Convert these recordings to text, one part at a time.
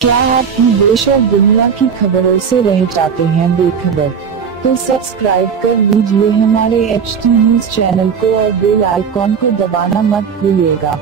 क्या आप भी देश और दुनिया की खबरों से रह जाते हैं बेखबर? तो सब्सक्राइब कर लीजिए हमारे HT न्यूज चैनल को और बेल आइकॉन को दबाना मत भूलिएगा।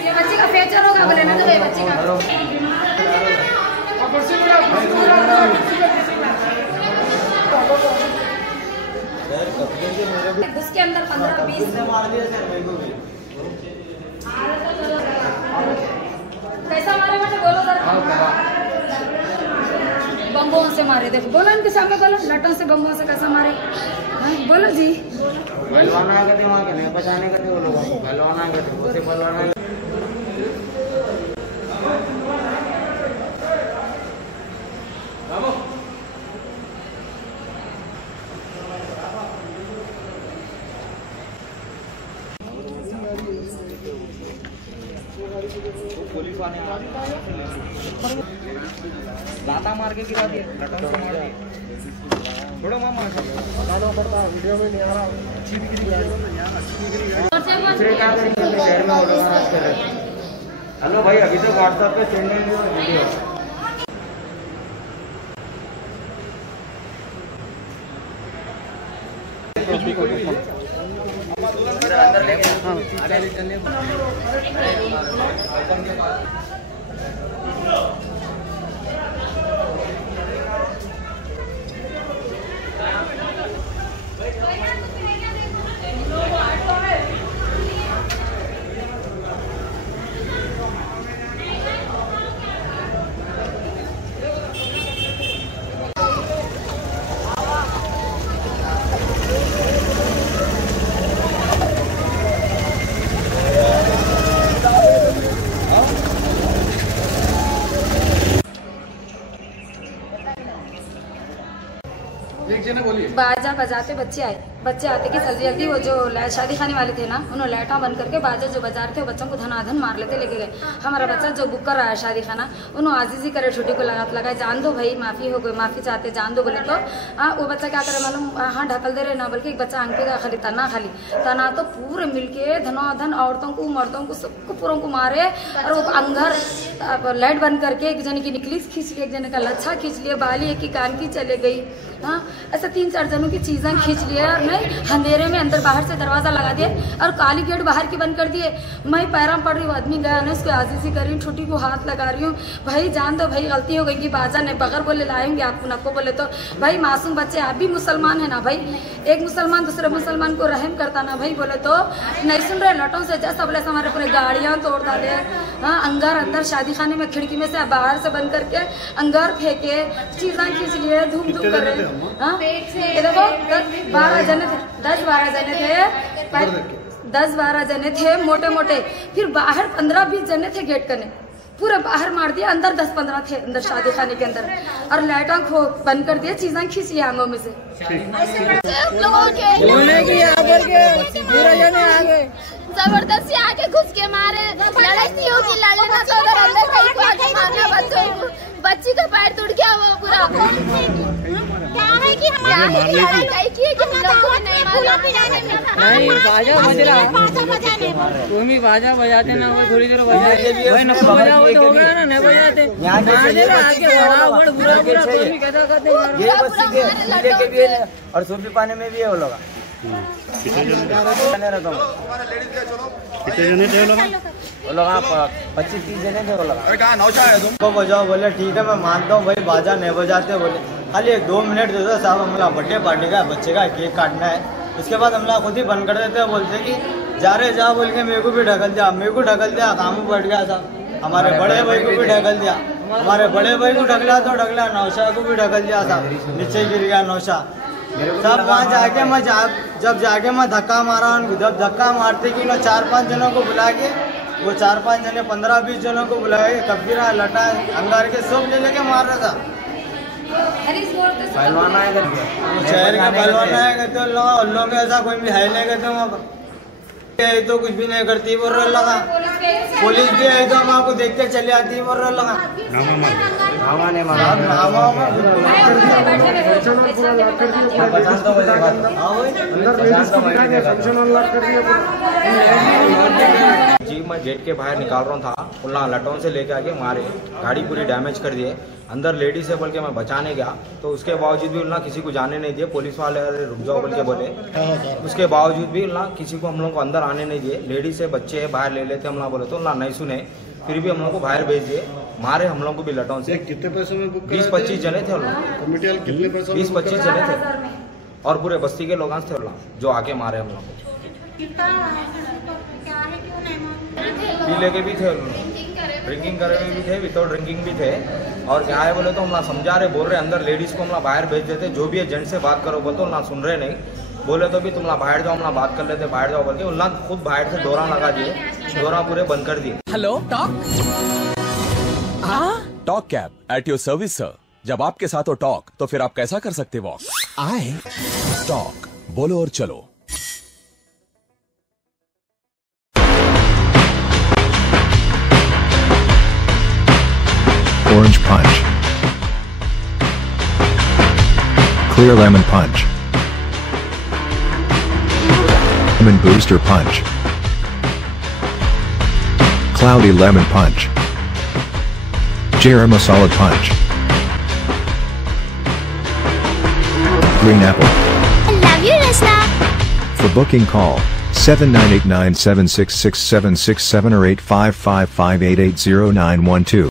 ये बच्चे का फ्रैक्चर होगा बोले ना, तो ये बच्चे का उसके अंदर 15-20 कैसा मारे बेटे बोलो सर। बम्बों से मारे, देखो बोलो इनके सामने, बोलो लटों से बम्बों से कैसा मारे, बोलो जी। पहलवाना करते वहाँ के नहीं बचाने करते वो लोग, पहलवाना करते उसे पहलवाना। पुलिस वाले लाता मार के गिरा दिए, लटों से मार दिए। थोड़ा मामा बता दो, पड़ता वीडियो में ले आ रहा हूँ। हेलो भाई, अभी तो व्हाट्सएप पे सेंड नहीं हुआ वीडियो। अंदर लेके बाजा बजाते बच्चे आते कि जल्दी जल्दी वो जो शादी खाने वाले थे ना, उन्होंने लाइटा बंद करके बाजा जो बजा रहे थे बच्चों को धनाधन मार लेते लेके गए। हमारा बच्चा जो बुक कर रहा है शादी खाना, उन्होंने आजीजी करे, छुट्टी को लगाए जान दो भाई, माफी हो गई, माफी चाहते जान दो बोले तो वो बच्चा क्या करे मालूम, हाँ ढकल दे रहे ना, बल्कि एक बच्चा अंके का खाली तना तो पूरे मिलके धनाधन औरतों को मर्दों को सबको पूरों को मारे। और वो अंगर लाइट बंद करके एक जने की निकली खींच ली, एक जने का लच्छा खींच लिया, बाली एक की कान की चले गई। हाँ, ऐसा 3-4 जनों की चीजें खींच लिया, नहीं अंधेरे में अंदर बाहर से दरवाजा लगा दिए और काली गेट बाहर की बंद कर दिए। मैं पैरों पड़ रही हूँ, आदमी गया ना, उसको आजीजी कर रही हूँ, छुट्टी को हाथ लगा रही हूँ, भाई जान दो भाई, गलती हो गई कि बाजा ने बगैर बोले लाएंगे आपको, नको बोले तो भाई मासूम बच्चे, आप भी मुसलमान है ना भाई, एक मुसलमान दूसरे मुसलमान को रहम करता ना भाई, बोले तो नहीं सुन रहे। लटों से जैसा बोले हमारे पूरे गाड़ियाँ तोड़ डाले। हाँ, अंगार अंदर शादी खाने में खिड़की में से बाहर से बंद करके अंगार फेंके, चीजें खींच लिए, धूम धूम कर रहे। हाँ, ये देखो 10-12 जने थे, 10-12 जने थे मोटे मोटे, फिर बाहर 15-20 जने थे गेट करने, पूरे बाहर मार दिया, अंदर 10-15 थे अंदर शादी खाने के अंदर, और लाइटा को बंद कर दिया, चीजें खींच लिया आंगों में से। जबरदस्ती आके घुस के मारे, लड़ाई होगी, लड़ने ना तो उधर अंदर कहीं को आके मारना बच्चों को, बच्ची का पैर टूट गया वो पूरा। क्या है कि हमारे लड़ाई की है कि हम लोग को नहीं मारा, नहीं बाजा बज रहा, तुम भी बाजा बजाते ना, वो थोड़ी देर बजाते भाई, नको बजाओ तो हो गया ना, नहीं बजाते मार दे रहा आके बड़ा बड़ बुरा बुरा, तुम भी कहता कहते ये बच्ची के भी है और सूफी पानी में भी है वो लोग। कितने जने थे वो लोग? 25-30 जने थे वो लोग। अरे कहाँ नौचा है तुम? बजाओ, बोले ठीक है मैं मानता हूँ भाई, बाजा नहीं बजाते बोले, खाली 1-2 मिनट दे दो साहब, हमला बर्थडे पार्टी का बच्चे का केक काटना है। इसके बाद हमला खुद ही बंद कर देते हैं, बोलते कि जा रहे जा बोल के मेरे को भी ढकल दिया, मेरे को ढकल दिया, काम में बैठ गया साहब। हमारे बड़े भाई को भी ढकल दिया, हमारे बड़े भाई को ढकला तो ढकला, नौशा को भी ढकल दिया साहब, नीचे गिर गया नौशा साहब। वहाँ जाके मैं जब जाके मैं धक्का मारा उनको, जब धक्का मारते कि मैं 4-5 जनों को बुला के, वो 4-5 जने 15-20 जनों को बुला के कब्बीरा लटा अंगार के सब ले लेके मार रहा था। पहलवान आएगा, शहर का पहलवान आएगा तो लोग ऐसा कोई भी है नहीं कहते वहाँ पर, तो कुछ भी नहीं करती बोल रहा लगा। पुलिस भी है तो हम आपको देख के चले आती बोल रहा लगा। जी मैं गेट के बाहर निकाल रहा था, उन्हें लटों से लेके आके मारे, गाड़ी पूरी डैमेज कर दिए। अंदर लेडीज से बोल के मैं बचाने गया तो उसके बावजूद भी उन्हें किसी को जाने नहीं दिए। पुलिस वाले अरे रुक जाओ बोल के बोले, उसके बावजूद भी उन्हें किसी को हम लोग को अंदर आने नहीं दिए। लेडीज से बच्चे बाहर ले लेते हम लोग बोले तो उन्हें नहीं सुने, फिर भी हम लोग को बाहर भेज दिए, मारे हम लोग को भी लटों से। कितने पैसे में बुक 20-25 जने थे, 20-25 जने थे और पूरे बस्ती के लोग थे जो आके मारे हम लोग को। पीले के भी थे, ड्रिंकिंग करे हुए भी थे, विदाउट ड्रिंकिंग भी थे। और क्या है बोले तो हम समझा रहे, बोल रहे अंदर लेडीज को हम बाहर भेज देते, जो भी है जेंट्स से बात करो बोल तो ना सुन रहे नहीं, बोले तो भी तुम बाहर जाओ, हम बात कर लेते, बाहर जाओ बोल के उन्हें खुद बाहर से डोरा लगा दिए, डोरा पूरे बंद कर दिए। Hello talk, talk cab at your service sir. जब आपके साथ हो टॉक तो फिर आप कैसा कर सकते वॉक। आए टॉक, बोलो और चलो। Orange Punch, Clear Lemon Punch, Lemon Booster Punch, Cloudy Lemon Punch, Garam Masala Punch, Green Apple. I love you, Rasna. For booking call 7989766767 or 8555880912.